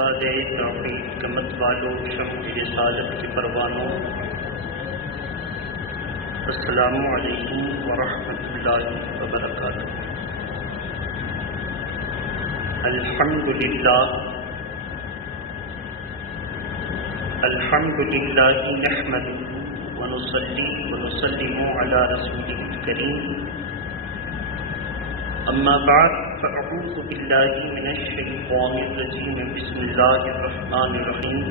عباد توحید کمت والوں شمع رسالت کے پروانوں، السلام علیکم ورحمۃ اللہ وبرکاتہ۔ الحمد للہ نحمده ونصلي ونسلم على رسوله الكريم، اما بعد فاعوذ باللہ من الشیطان الرجیم، بسم اللہ الرحمن الرحیم۔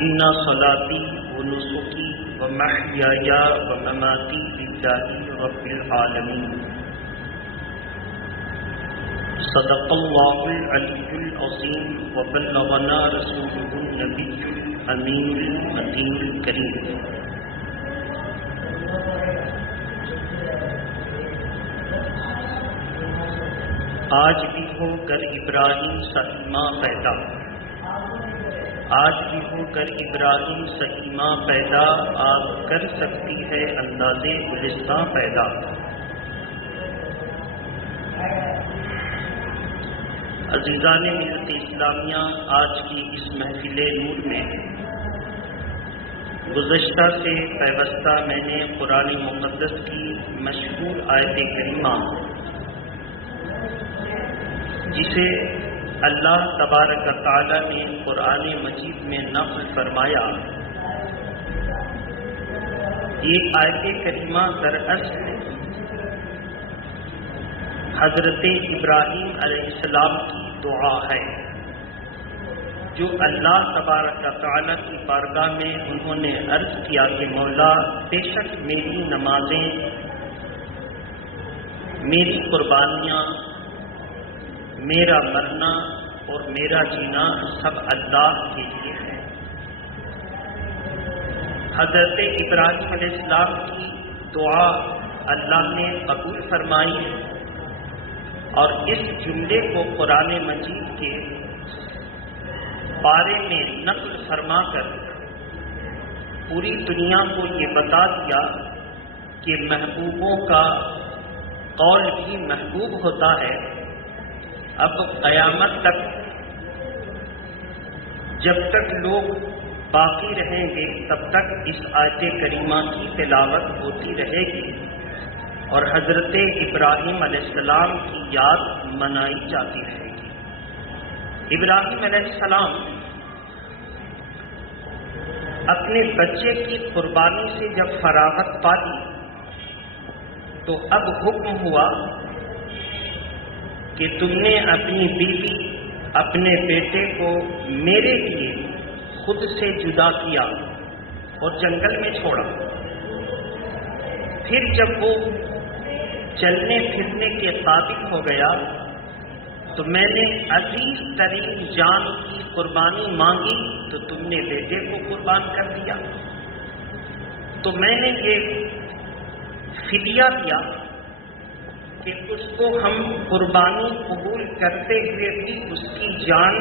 ان صلاتی ونسکی ومحیای ومماتی للہ رب العالمین، صدق اللہ العلی العظیم وبلغنا رسولہ النبی الامین المتین الکریم۔ آج بھی ہو کر ابراہیم سہیمہ پیدا، آج بھی ہو کر ابراہیم سہیمہ پیدا، آج کر سکتی ہے انداز گلستاں پیدا۔ عزیزان ملت اسلامیہ، آج کی اس محفل نور میں گزشتہ سے پیوستہ میں نے قرآن مقدس کی مشہور آیت کریمہ، جسے اللہ تبارک و تعالی نے قرآن مجید میں نقل فرمایا، یہ آیت کریمہ دراصل حضرت ابراہیم علیہ السلام کی دعا ہے، جو اللہ تبارک و تعالی کی بارگاہ میں انہوں نے عرض کیا کہ مولا، بے شک میری نمازیں، میری قربانیاں، میرا مرنا اور میرا جینا سب اللہ کے لیے ہے۔ حضرت ابراہیم علیہ السلام کی دعا اللہ نے قبول فرمائی، اور اس جملے کو قرآن مجید کے بارے میں نقل فرما کر پوری دنیا کو یہ بتا دیا کہ محبوبوں کا قول بھی محبوب ہوتا ہے۔ اب قیامت تک جب تک لوگ باقی رہیں گے تب تک اس آیت کریمہ کی تلاوت ہوتی رہے گی، اور حضرت ابراہیم علیہ السلام کی یاد منائی جاتی رہے گی۔ ابراہیم علیہ السلام اپنے بچے کی قربانی سے جب فراغت پائی تو اب حکم ہوا کہ تم نے اپنی بیوی، اپنے بیٹے کو میرے لیے خود سے جدا کیا اور جنگل میں چھوڑا۔ پھر جب وہ چلنے پھرنے کے قابل ہو گیا تو میں نے عزیز ترین جان کی قربانی مانگی تو تم نے بیٹے کو قربان کر دیا۔ تو میں نے یہ فدیہ دیا کہ اس کو ہم قربانی قبول کرتے ہوئے بھی اس کی جان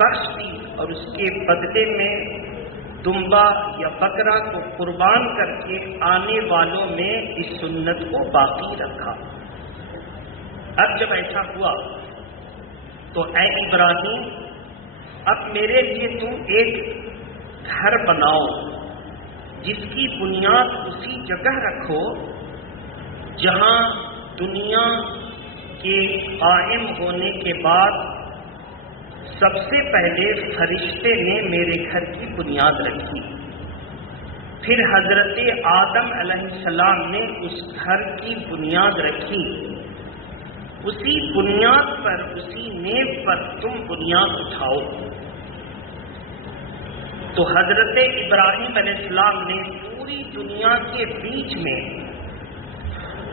بخش دی، اور اس کے بدلے میں دمبا یا بکرا کو قربان کر کے آنے والوں میں اس سنت کو باقی رکھا۔ اب جب ایسا ہوا تو اے ابراہیم، اب میرے لیے تم ایک گھر بناؤ جس کی بنیاد اسی جگہ رکھو جہاں دنیا کے قائم ہونے کے بعد سب سے پہلے فرشتے نے میرے گھر کی بنیاد رکھی، پھر حضرت آدم علیہ السلام نے اس گھر کی بنیاد رکھی، اسی بنیاد پر، اسی نیب پر تم بنیاد اٹھاؤ۔ تو حضرت ابراہیم علیہ السلام نے پوری دنیا کے بیچ میں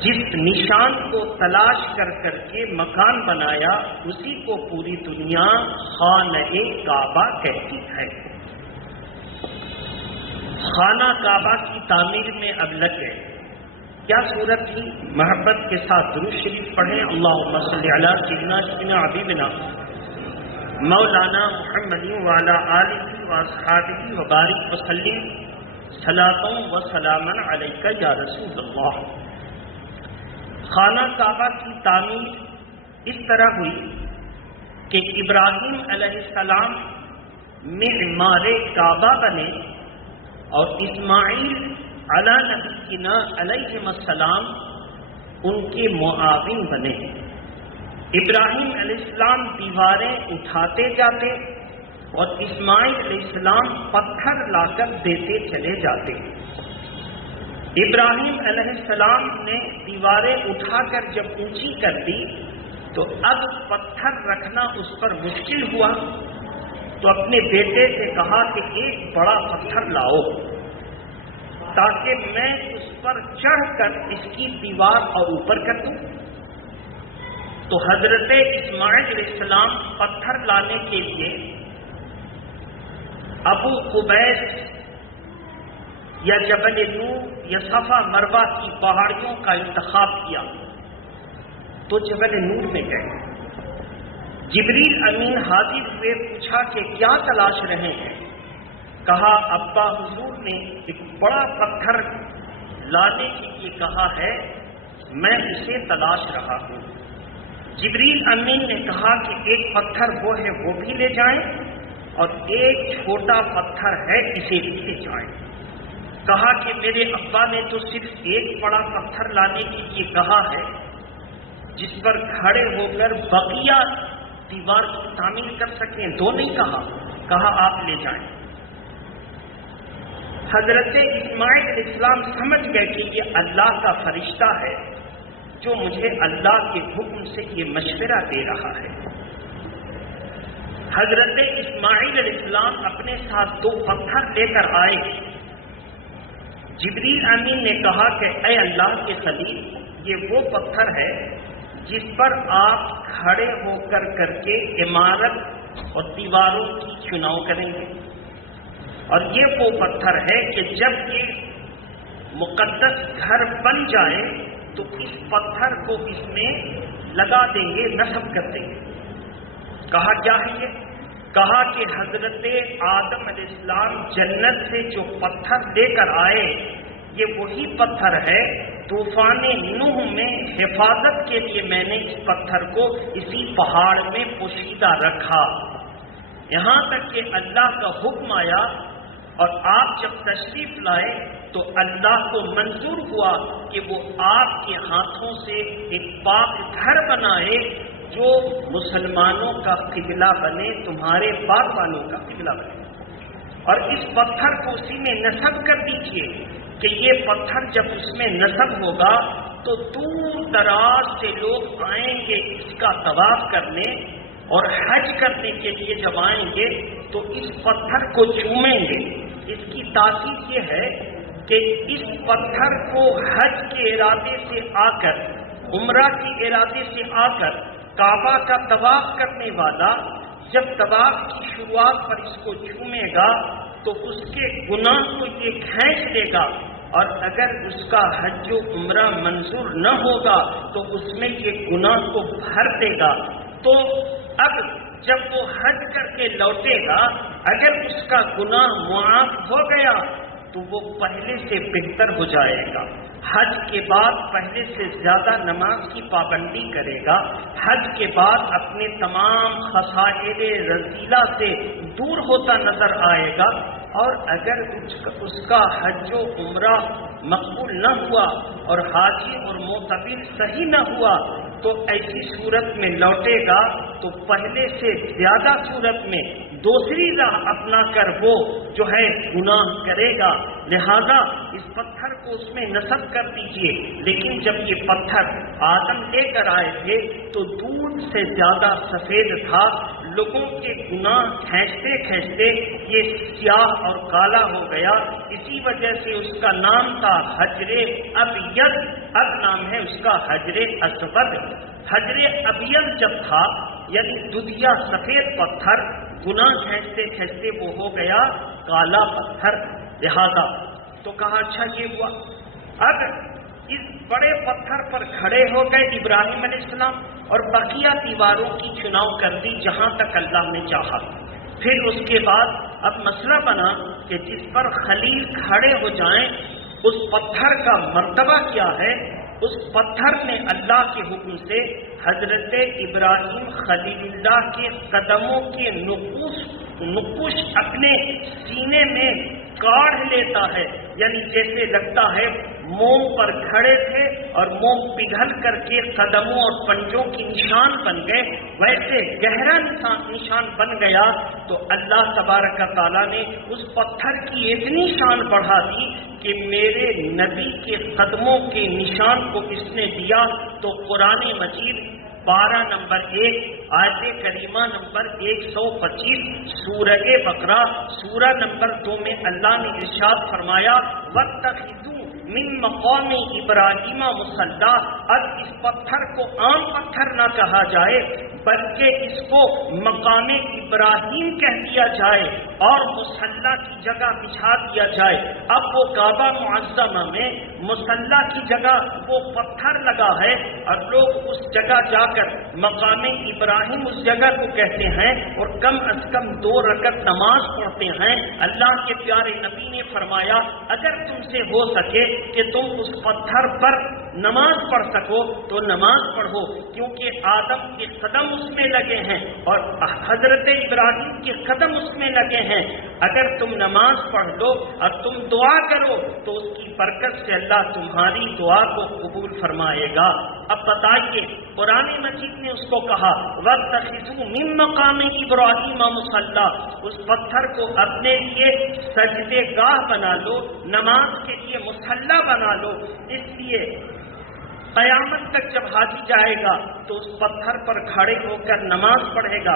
جس نشان کو تلاش کر کر کے مکان بنایا، اسی کو پوری دنیا خانہ کعبہ کہتی ہے۔ خانہ کعبہ کی تعمیر میں اب لگ گئے۔ کیا صورت تھی؟ محبت کے ساتھ درود شریف پڑھیں، اللہم صلی علی سیدنا حبیبنا مولانا محمد وعلی آلہ واصحابہ وبارک وسلم صلاۃ و سلاما علیک یا رسول اللہ۔ خانہ کعبہ کی تعمیر اس طرح ہوئی کہ ابراہیم علیہ السلام معمار کعبہ بنے اور اسماعیل علی نبینا علیہ السلام ان کے معاون بنے۔ ابراہیم علیہ السلام دیواریں اٹھاتے جاتے اور اسماعیل علیہ السلام پتھر لا کر دیتے چلے جاتے۔ ابراہیم علیہ السلام نے دیواریں اٹھا کر جب اونچی کر دی تو اب پتھر رکھنا اس پر مشکل ہوا، تو اپنے بیٹے سے کہا کہ ایک بڑا پتھر لاؤ تاکہ میں اس پر چڑھ کر اس کی دیوار اور اوپر کر دوں۔ تو حضرت اسماعیل علیہ السلام پتھر لانے کے لیے ابو قبیس یا جبل نور یا صفا مروہ کی پہاڑیوں کا انتخاب کیا تو جبل نور میں گئے۔ جبریل امین حاضر ہوئے، پوچھا کہ کیا تلاش رہے ہیں؟ کہا ابا حضور نے ایک بڑا پتھر لانے کے لیے کہا ہے، میں اسے تلاش رہا ہوں۔ جبریل امین نے کہا کہ ایک پتھر وہ ہے وہ بھی لے جائیں اور ایک چھوٹا پتھر ہے اسے بھی لے جائیں۔ کہا کہ میرے ابا نے تو صرف ایک بڑا پتھر لانے کے لیے کہا ہے جس پر کھڑے ہو کر بقیہ دیوار کی تعمیر کر سکیں، دو نہیں کہا، کہا آپ لے جائیں۔ حضرت اسماعیل علیہ السلام سمجھ گئے کہ یہ اللہ کا فرشتہ ہے جو مجھے اللہ کے حکم سے یہ مشورہ دے رہا ہے۔ حضرت اسماعیل علیہ السلام اپنے ساتھ دو پتھر لے کر آئے۔ جبریل امین نے کہا کہ اے اللہ کے خلیل، یہ وہ پتھر ہے جس پر آپ کھڑے ہو کر کے عمارت اور دیواروں کی چناؤ کریں گے، اور یہ وہ پتھر ہے کہ جب یہ مقدس گھر بن جائے تو اس پتھر کو اس میں لگا دیں گے، نصب کر دیں گے۔ کہا کیا ہے یہ؟ کہا کہ حضرت آدم علیہ السلام جنت سے جو پتھر لے کر آئے یہ وہی پتھر ہے، طوفان نوح میں حفاظت کے لیے میں نے اس پتھر کو اسی پہاڑ میں پوشیدہ رکھا، یہاں تک کہ اللہ کا حکم آیا اور آپ جب تشریف لائے تو اللہ کو منظور ہوا کہ وہ آپ کے ہاتھوں سے ایک پاک گھر بنائے جو مسلمانوں کا قبلہ بنے، تمہارے باغبانوں کا قبلہ بنے، اور اس پتھر کو اسی میں نصب کر دیجئے کہ یہ پتھر جب اس میں نصب ہوگا تو دور دراز سے لوگ آئیں گے اس کا طواف کرنے، اور حج کرنے کے لیے جب آئیں گے تو اس پتھر کو چومیں گے۔ اس کی تاثیر یہ ہے کہ اس پتھر کو حج کے ارادے سے آ کر، عمرہ کے ارادے سے آ کر کعبہ کا طواف کرنے والا جب طواف کی شروعات پر اس کو چومے گا تو اس کے گناہ کو یہ کھینچ لے گا، اور اگر اس کا حج و عمرہ منظور نہ ہوگا تو اس میں یہ گناہ کو بھر دے گا۔ تو اب جب وہ حج کر کے لوٹے گا، اگر اس کا گناہ معاف ہو گیا تو وہ پہلے سے بہتر ہو جائے گا، حج کے بعد پہلے سے زیادہ نماز کی پابندی کرے گا، حج کے بعد اپنے تمام خصائل رذیلہ سے دور ہوتا نظر آئے گا، اور اگر اس کا حج و عمرہ مقبول نہ ہوا اور حاجی اور معتمر صحیح نہ ہوا تو ایسی صورت میں لوٹے گا تو پہلے سے زیادہ صورت میں دوسری راہ اپنا کر وہ جو ہے گناہ کرے گا۔ لہذا اس پتھر کو اس میں نصب کر دیجئے۔ لیکن جب یہ پتھر آدم لے کر آئے تھے تو دودھ سے زیادہ سفید تھا، لوگوں کے گناہ کھینچتے کھینچتے یہ سیاہ اور کالا ہو گیا، اسی وجہ سے اس کا نام تھا حجر ابیض، اب نام ہے اس کا حجر اسود۔ حجر ابیض جب تھا یعنی دودھیا سفید پتھر، گناہ کھینچتے کھینچتے وہ ہو گیا کالا پتھر، لہذا تو کہا اچھا یہ ہوا۔ اب اس بڑے پتھر پر کھڑے ہو گئے ابراہیم علیہ السلام اور بقیہ دیواروں کی چناؤ کر دی جہاں تک اللہ نے چاہا۔ پھر اس کے بعد اب مسئلہ بنا کہ جس پر خلیل کھڑے ہو جائیں اس پتھر کا مرتبہ کیا ہے، اس پتھر نے اللہ کے حکم سے حضرت ابراہیم خلیل اللہ کے قدموں کے نقوش اپنے سینے میں کاڑھ لیتا ہے، یعنی جیسے لگتا ہے موم پر کھڑے تھے اور موم پگھل کر کے قدموں اور پنجوں کی نشان بن گئے، ویسے گہرا نشان بن گیا۔ تو اللہ تبارک تعالیٰ نے اس پتھر کی اتنی شان بڑھا دی کہ میرے نبی کے قدموں کے نشان کو اس نے دیا۔ تو قرآن مجید 12 نمبر 1 آیت کریمہ نمبر 125 سورہ بقرہ سورہ نمبر 2 میں اللہ نے ارشاد فرمایا وَاتَّخِذُوا من مقام ابراہیم مصلی۔ اب اس پتھر کو عام پتھر نہ کہا جائے بلکہ اس کو مقام ابراہیم کہہ دیا جائے اور مصلی کی جگہ بچھا دیا جائے۔ اب وہ کعبہ معظمہ میں مصلی کی جگہ وہ پتھر لگا ہے اور لوگ اس جگہ جا کر مقام ابراہیم اس جگہ کو کہتے ہیں اور کم از کم 2 رکعت نماز پڑھتے ہیں۔ اللہ کے پیارے نبی نے فرمایا اگر تم سے ہو سکے کہ تم اس پتھر پر نماز پڑھ سکو تو نماز پڑھو، کیونکہ آدم کے قدم اس میں لگے ہیں اور حضرت ابراہیم کے قدم اس میں لگے ہیں۔ اگر تم نماز پڑھ لو اور تم دعا کرو تو اس کی برکت سے اللہ تمہاری دعا کو قبول فرمائے گا۔ اب بتائیے قرآن مجید نے اس کو کہا وَاتَّخِذُوا مِن مَقَامِ إِبْرَاهِيمَ مُصَلَّى، اس پتھر کو اپنے لیے سجدے گاہ بنا لو، نماز کے لیے مصلی بنا لو۔ اس لیے قیامت تک جب حاجی جائے گا تو اس پتھر پر کھڑے ہو کر نماز پڑھے گا۔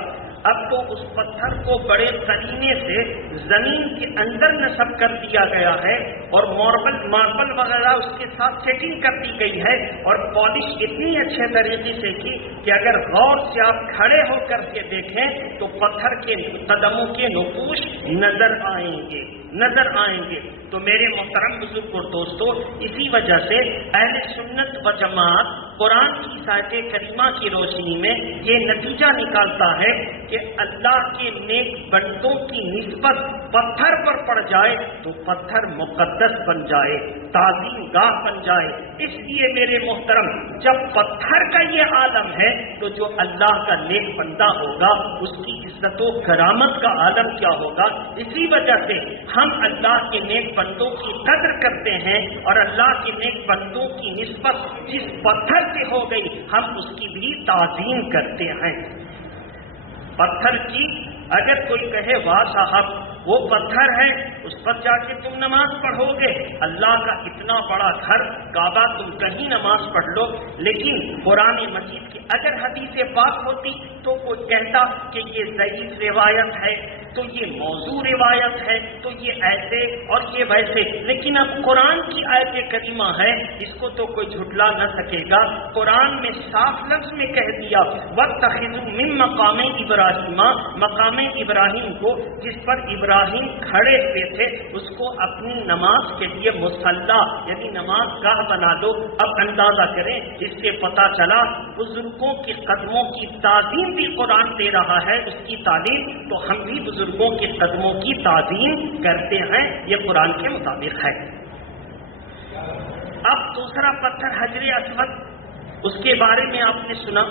اب تو اس پتھر کو بڑے قرینے سے زمین کے اندر نصب کر دیا گیا ہے اور ماربل وغیرہ اس کے ساتھ سیٹنگ کر دی گئی ہے اور پالش اتنی اچھے طریقے سے کی کہ اگر غور سے آپ کھڑے ہو کر کے دیکھیں تو پتھر کے قدموں کے نقوش نظر آئیں گے۔ تو میرے محترم بزرگ اور دوستو، اسی وجہ سے اہل سنت و جماعت قرآن کی آیت کریمہ کی روشنی میں یہ نتیجہ نکالتا ہے کہ اللہ کے نیک بندوں کی نسبت پتھر پر پڑ جائے تو پتھر مقدس بن جائے، تعظیم گاہ بن جائے۔ اس لیے میرے محترم جب پتھر کا یہ عالم ہے تو جو اللہ کا نیک بندہ ہوگا اس کی عزت و کرامت کا عالم کیا ہوگا۔ اسی وجہ سے ہم اللہ کے نیک بندوں کی قدر کرتے ہیں اور اللہ کے نیک بندوں کی نسبت جس پتھر سے ہو گئی ہم اس کی بھی تعظیم کرتے ہیں۔ پتھر کی اگر کوئی کہے واہ صاحب وہ پتھر ہے اس پر جا کے تم نماز پڑھو گے، اللہ کا اتنا بڑا گھر کعبہ تم کہیں نماز پڑھ لو، لیکن قرآن مجید کی اگر حدیث پاک ہوتی تو کوئی کہتا کہ یہ ضعیف روایت ہے، تو یہ موضوع روایت ہے، تو یہ ایسے اور یہ ویسے، لیکن اب قرآن کی آیت کریمہ ہے اس کو تو کوئی جھٹلا نہ سکے گا۔ قرآن میں صاف لفظ میں کہہ دیا وَاتَّخِذُوا مِن مَقَامِ إِبْرَاهِيمَ، مقام ابراہیم کو جس پر ابراہیم کھڑے ہوئے تھے اس کو اپنی نماز کے لیے مصلی یعنی نماز گاہ بنا دو۔ اب اندازہ کریں، اس سے پتہ چلا بزرگوں کے قدموں کی تعظیم بھی قرآن دے رہا ہے، اس کی تعلیم، تو ہم بھی بزرگوں کے قدموں کی تعظیم کرتے ہیں، یہ قرآن کے مطابق ہے۔ اب دوسرا پتھر حجر اسود، اس کے بارے میں آپ نے سنا،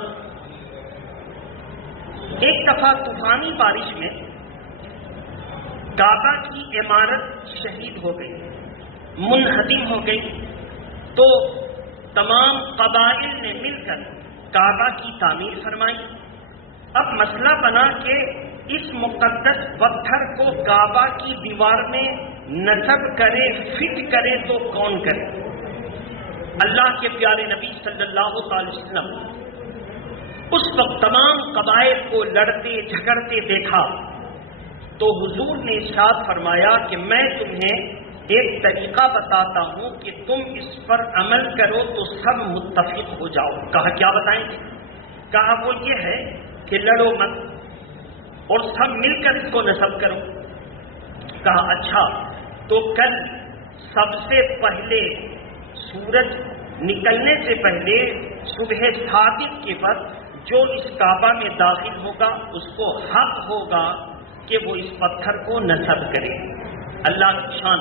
ایک دفعہ طوفانی بارش میں کعبہ کی عمارت شہید ہو گئی، منہدم ہو گئی، تو تمام قبائل نے مل کر کعبہ کی تعمیر فرمائی۔ اب مسئلہ بنا کہ اس مقدس پتھر کو کعبہ کی دیوار میں نصب کرے، فٹ کرے تو کون کرے؟ اللہ کے پیارے نبی صلی اللہ علیہ وسلم اس وقت تمام قبائل کو لڑتے جھگڑتے دیکھا تو حضور نے ارشاد فرمایا کہ میں تمہیں ایک طریقہ بتاتا ہوں کہ تم اس پر عمل کرو تو سب متفق ہو جاؤ۔ کہا کیا بتائیں؟ کہا وہ یہ ہے کہ لڑو مت اور سب مل کر اس کو نصب کرو۔ کہا اچھا، تو کل سب سے پہلے سورج نکلنے سے پہلے صبح صادق کے وقت جو اس کعبہ میں داخل ہوگا اس کو حق ہوگا کہ وہ اس پتھر کو نصب کرے۔ اللہ کی شان،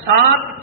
7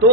2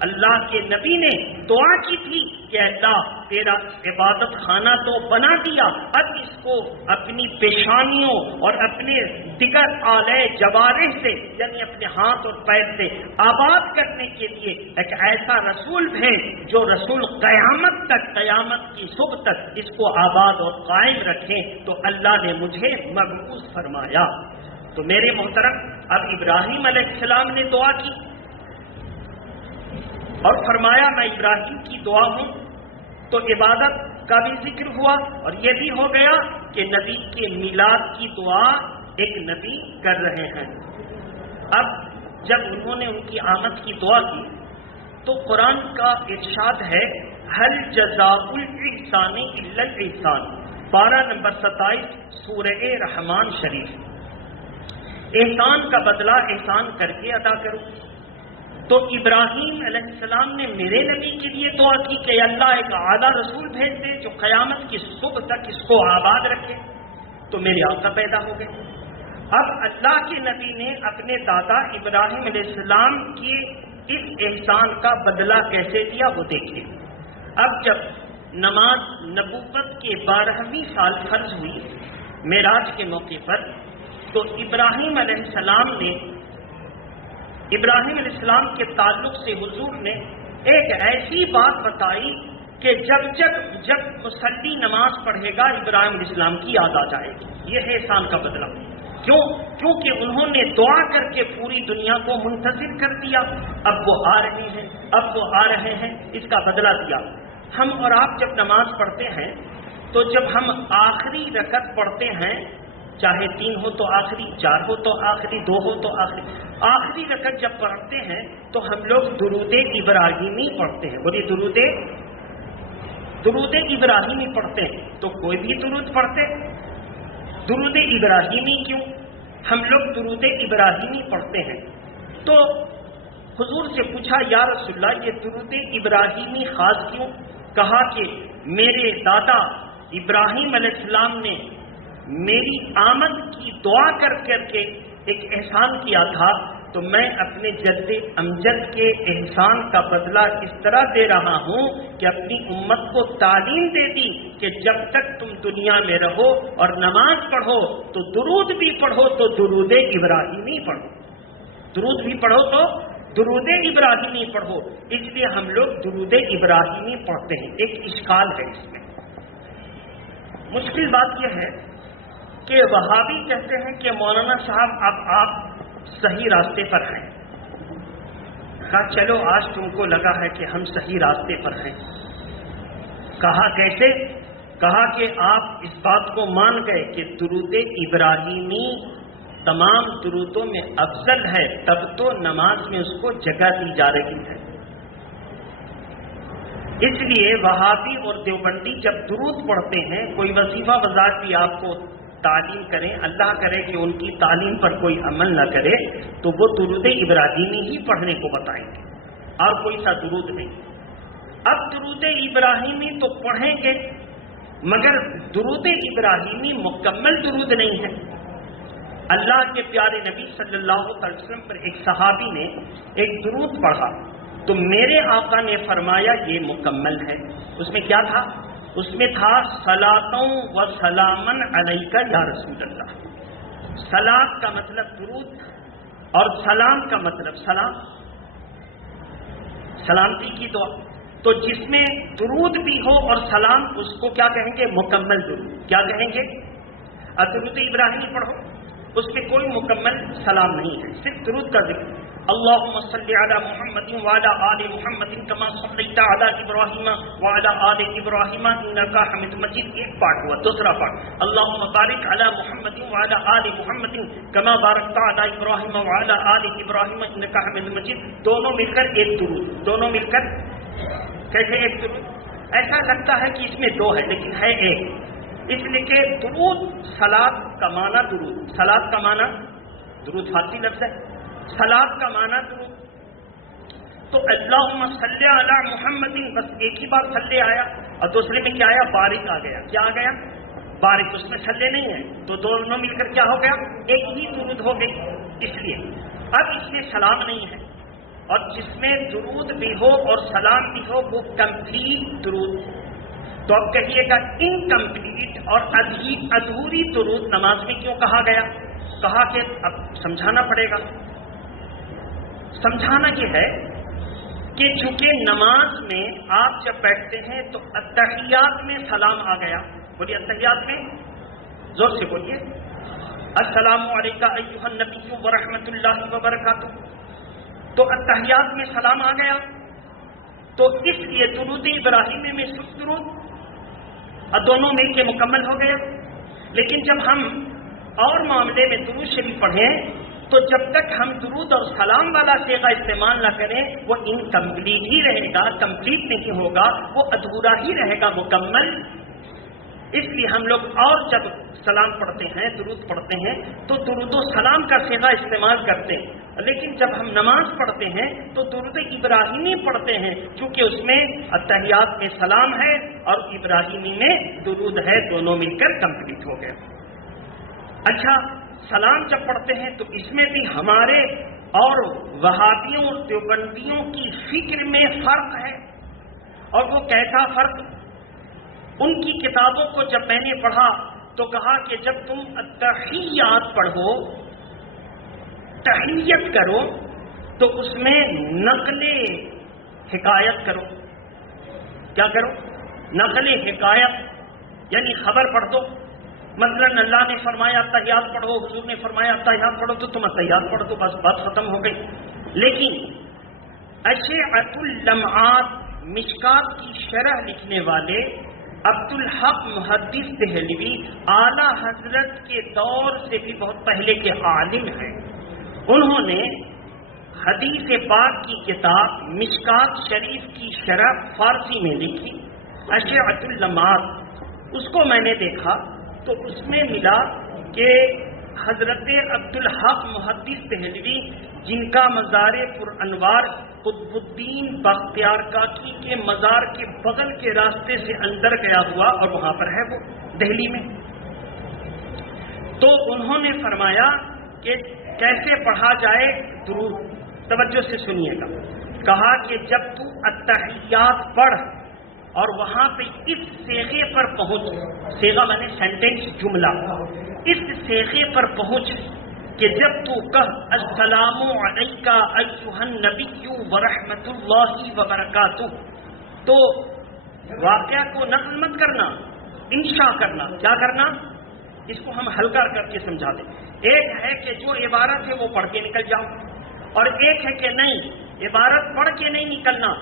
اللہ کے نبی نے دعا کی تھی کہ اللہ تیرا عبادت خانہ تو بنا دیا، اب اس کو اپنی پیشانیوں اور اپنے دیگر آلے جوارح سے یعنی اپنے ہاتھ اور پیر سے آباد کرنے کے لیے ایک ایسا رسول بھیج جو رسول قیامت تک، قیامت کی صبح تک اس کو آباد اور قائم رکھے۔ تو اللہ نے مجھے مبعوث فرمایا۔ تو میرے محترم، اب ابراہیم علیہ السلام نے دعا کی اور فرمایا میں ابراہیم کی دعا ہوں، تو عبادت کا بھی ذکر ہوا اور یہ بھی ہو گیا کہ نبی کے میلاد کی دعا ایک نبی کر رہے ہیں۔ اب جب انہوں نے ان کی آمد کی دعا کی تو قرآن کا ارشاد ہے ہل جزاء الاحسان الا الاحسان، 12 نمبر 27 سورہ رحمان شریف۔ احسان کا بدلہ احسان کر کے ادا کرو۔ تو ابراہیم علیہ السلام نے میرے نبی کے لیے دعا کی کہ اللہ ایک اعلیٰ رسول بھیج دے جو قیامت کی صبح تک اس کو آباد رکھے۔ تو میرے آقا پیدا ہو گئے۔ اب اللہ کے نبی نے اپنے دادا ابراہیم علیہ السلام کی اس احسان کا بدلہ کیسے دیا وہ دیکھیے۔ اب جب نماز نبوت کے 12ویں سال فرض ہوئی معراج کے موقع پر، تو ابراہیم علیہ السلام کے تعلق سے حضور نے ایک ایسی بات بتائی کہ جب مصلی نماز پڑھے گا ابراہیم علیہ السلام کی یاد آ جائے گی۔ یہ ہے احسان کا بدلہ۔ کیونکہ انہوں نے دعا کر کے پوری دنیا کو منتظر کر دیا، اب وہ آ رہے ہیں، اس کا بدلہ دیا۔ ہم اور آپ جب نماز پڑھتے ہیں تو جب ہم آخری رکعت پڑھتے ہیں، چاہے 3 ہو تو آخری، 4 ہو تو آخری، 2 ہو تو آخری رکعت جب پڑھتے ہیں تو ہم لوگ درود ابراہیمی پڑھتے ہیں۔ بولیے درود ابراہیمی پڑھتے ہیں۔ تو کوئی بھی درود پڑھتے، درود ابراہیمی کیوں؟ ہم لوگ درود ابراہیمی پڑھتے ہیں۔ تو حضور سے پوچھا یا رسول اللہ یہ درود ابراہیمی خاص کیوں؟ کہا کہ میرے دادا ابراہیم علیہ السلام نے میری آمد کی دعا کر کے ایک احسان کیا تھا، تو میں اپنے جد امجد کے احسان کا بدلہ اس طرح دے رہا ہوں کہ اپنی امت کو تعلیم دے دی کہ جب تک تم دنیا میں رہو اور نماز پڑھو تو درود بھی پڑھو تو درود ابراہیمی پڑھو، درود بھی پڑھو تو درود ابراہیمی پڑھو۔ اس لیے ہم لوگ درود ابراہیمی پڑھتے ہیں۔ ایک اشکال ہے اس میں، مشکل بات یہ ہے کہ وہابی کہتے ہیں کہ مولانا صاحب اب آپ صحیح راستے پر ہیں۔ کہا چلو آج تم کو لگا ہے کہ ہم صحیح راستے پر ہیں۔ کہا کیسے؟ کہا کہ آپ اس بات کو مان گئے کہ درود ابراہیمی تمام درودوں میں افضل ہے، تب تو نماز میں اس کو جگہ دی جا رہی ہے۔ اس لیے وہابی اور دیوبندی جب درود پڑھتے ہیں، کوئی وظیفہ وضاحت بھی آپ کو تعلیم کریں، اللہ کرے کہ ان کی تعلیم پر کوئی عمل نہ کرے، تو وہ درود ابراہیمی ہی پڑھنے کو بتائیں گے اور کوئی سا درود نہیں۔ اب درود ابراہیمی تو پڑھیں گے مگر درود ابراہیمی مکمل درود نہیں ہے۔ اللہ کے پیارے نبی صلی اللہ علیہ وسلم پر ایک صحابی نے ایک درود پڑھا تو میرے آقا نے فرمایا یہ مکمل ہے۔ اس میں کیا تھا؟ اس میں تھا صلاۃ و سلامن علیک یا رسول اللہ۔ صلاۃ کا مطلب درود اور سلام کا مطلب سلام، سلامتی کی دعا۔ تو جس میں درود بھی ہو اور سلام، اس کو کیا کہیں گے؟ مکمل درود۔ کیا کہیں گے؟ درود ابراہیمی پڑھو، اس میں کوئی مکمل سلام نہیں ہے، صرف درود کا ذکر۔ اللہم صلی علی محمد وعلی آل محمد کما صلیت علی ابراہیم وعلی آل ابراہیم انک حمید مجید، ایک پارٹ ہوا۔ دوسرا پارٹ اللہم بارک علی محمد وعلی آل محمد کما بارکت علی ابراہیم وعلی آل ابراہیم انک حمید مجید، دونوں مل کر ایک درود، دونوں مل کر کیسے ایک درود؟ ایسا لگتا ہے کہ اس میں دو ہے لیکن ہے ایک، اس لیے کہ درود صلاۃ کا معنی درود، صلاۃ کا معنی درود فارسی لفظ ہے، صلاۃ کا معنی درود۔ تو اللہم صلی علی محمد، بس ایک ہی بار صلی آیا اور دوسرے میں کیا آیا؟ بارک آ گیا۔ کیا آ گیا؟ بارک، اس میں صلی نہیں ہے، تو دونوں مل کر کیا ہو گیا؟ ایک ہی درود ہو گئی۔ اس لیے اب اس میں سلام نہیں ہے اور جس میں درود بھی ہو اور سلام بھی ہو وہ کمپلیٹ درود. تو اب کہیے گا انکمپلیٹ اور ادھوری درود نماز میں کیوں کہا گیا؟ کہا کہ اب سمجھانا پڑے گا. سمجھانا یہ ہے کہ چونکہ نماز میں آپ جب بیٹھتے ہیں تو التحیات میں سلام آ گیا. بولیے التحیات میں، زور سے بولیے. السلام علیکم ایھا النبی ورحمۃ اللہ وبرکاتہ. تو التحیات میں سلام آ گیا. تو اس لیے درود ابراہیمی میں صرف درود اور دونوں مل کے مکمل ہو گیا. لیکن جب ہم اور معاملے میں درود شریف پڑھیں تو جب تک ہم درود اور سلام والا صیغہ استعمال نہ کریں وہ انکمپلیٹ ہی رہے گا، کمپلیٹ نہیں ہوگا، وہ ادھورا ہی رہے گا، مکمل. اس لیے ہم لوگ اور جب سلام پڑھتے ہیں، درود پڑھتے ہیں تو درود و سلام کا صیغہ استعمال کرتے ہیں. لیکن جب ہم نماز پڑھتے ہیں تو درود ابراہیمی پڑھتے ہیں کیونکہ اس میں التحیات میں سلام ہے اور ابراہیمی میں درود ہے، دونوں مل کر کمپلیٹ ہو گئے. اچھا، سلام جب پڑھتے ہیں تو اس میں بھی ہمارے اور وہابیوں اور دیوبندیوں کی فکر میں فرق ہے. اور وہ کیسا فرق؟ ان کی کتابوں کو جب میں نے پڑھا تو کہا کہ جب تم التحیات پڑھو، تحیت کرو، تو اس میں نقل حکایت کرو. کیا کرو؟ نقل حکایت، یعنی خبر پڑھ دو. مثلا اللہ نے فرمایا التحیات پڑھو، حضور نے فرمایا التحیات پڑھو، تو تم التحیات پڑھ دو، بس بات ختم ہو گئی. لیکن اشعۃ اللمعات مشکات کی شرح لکھنے والے عبدالحق محدث دہلوی اعلیٰ حضرت کے دور سے بھی بہت پہلے کے عالم ہیں. انہوں نے حدیث پاک کی کتاب مشکات شریف کی شرح فارسی میں لکھی، اشعۃ اللمعات. اس کو میں نے دیکھا تو اس میں ملا کہ حضرت عبدالحق محدث دہلوی، جن کا مزار پرانوار قطب الدین بختیار کاکی کے مزار کے بغل کے راستے سے اندر گیا ہوا اور وہاں پر ہے وہ دہلی میں، تو انہوں نے فرمایا کہ کیسے پڑھا جائے درود. توجہ سے سنیے گا. کہا کہ جب تو التحیات پڑھ اور وہاں پہ اس صیغے پر پہنچ، صیغہ مانے سینٹینس، جملہ، اس صیغے پر پہنچ کہ جب تو کہہ السلام علیکہ ایھا النبی ورحمۃ اللہ وبرکاتہ، تو واقعہ کو نقل مت کرنا، انشاء کرنا. کیا کرنا؟ اس کو ہم ہلکا کر کے سمجھا دیں. ایک ہے کہ جو عبارت ہے وہ پڑھ کے نکل جاؤ، اور ایک ہے کہ نہیں، عبارت پڑھ کے نہیں نکلنا،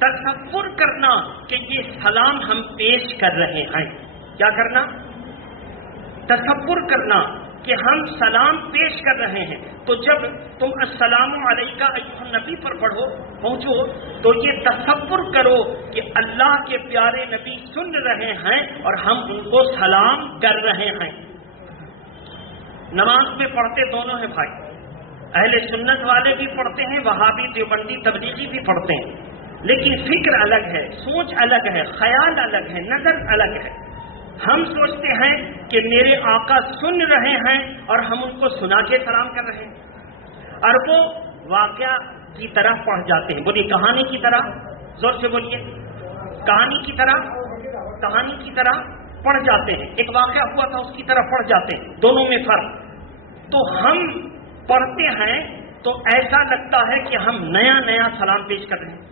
تصور کرنا کہ یہ سلام ہم پیش کر رہے ہیں. کیا کرنا؟ تصور کرنا کہ ہم سلام پیش کر رہے ہیں. تو جب تم السلام علیکہ ایھا النبی پر پہنچو تو یہ تصور کرو کہ اللہ کے پیارے نبی سن رہے ہیں اور ہم ان کو سلام کر رہے ہیں. نماز میں پڑھتے دونوں ہیں بھائی، اہل سنت والے بھی پڑھتے ہیں، وہابی دیوبندی تبلیغی بھی پڑھتے ہیں، لیکن فکر الگ ہے، سوچ الگ ہے، خیال الگ ہے، نظر الگ ہے. ہم سوچتے ہیں کہ میرے آقا سن رہے ہیں اور ہم ان کو سنا کے سلام کر رہے ہیں، اور وہ واقعہ کی طرح پڑھ جاتے ہیں. بولیے کہانی کی طرح، زور سے بولیے، کہانی کی طرح پڑھ جاتے ہیں. ایک واقعہ ہوا تھا اس کی طرح پڑھ جاتے ہیں، دونوں میں فرق. تو ہم پڑھتے ہیں تو ایسا لگتا ہے کہ ہم نیا سلام پیش کر رہے ہیں،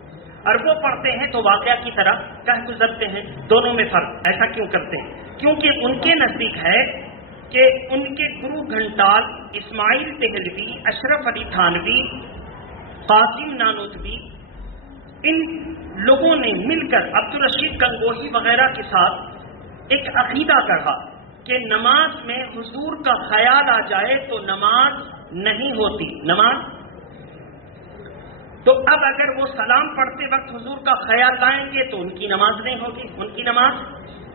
اور وہ پڑھتے ہیں تو واقعہ کی طرح کہہ گزرتے ہیں. دونوں میں فرق. ایسا کیوں کرتے ہیں؟ کیونکہ ان کے نزدیک ہے کہ ان کے گرو گھنٹال اسماعیل دہلوی، اشرف علی تھانوی، قاسم نانوتوی، ان لوگوں نے مل کر عبدالرشید گنگوہی وغیرہ کے ساتھ ایک عقیدہ گڑھا کہ نماز میں حضور کا خیال آ جائے تو نماز نہیں ہوتی. نماز تو اب اگر وہ سلام پڑھتے وقت حضور کا خیال لائیں گے تو ان کی نماز نہیں ہوگی. ان کی نماز،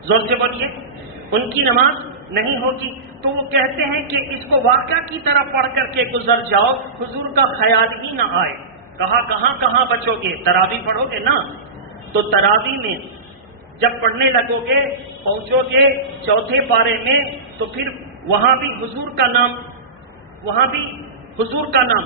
زور سے بولیے، ان کی نماز نہیں ہوگی. تو وہ کہتے ہیں کہ اس کو واقعہ کی طرح پڑھ کر کے گزر جاؤ، حضور کا خیال ہی نہ آئے. کہاں بچو گے؟ تراویح پڑھو گے نا، تو تراویح میں جب پڑھنے لگو گے، پہنچو گے چوتھے پارے میں، تو پھر وہاں بھی حضور کا نام،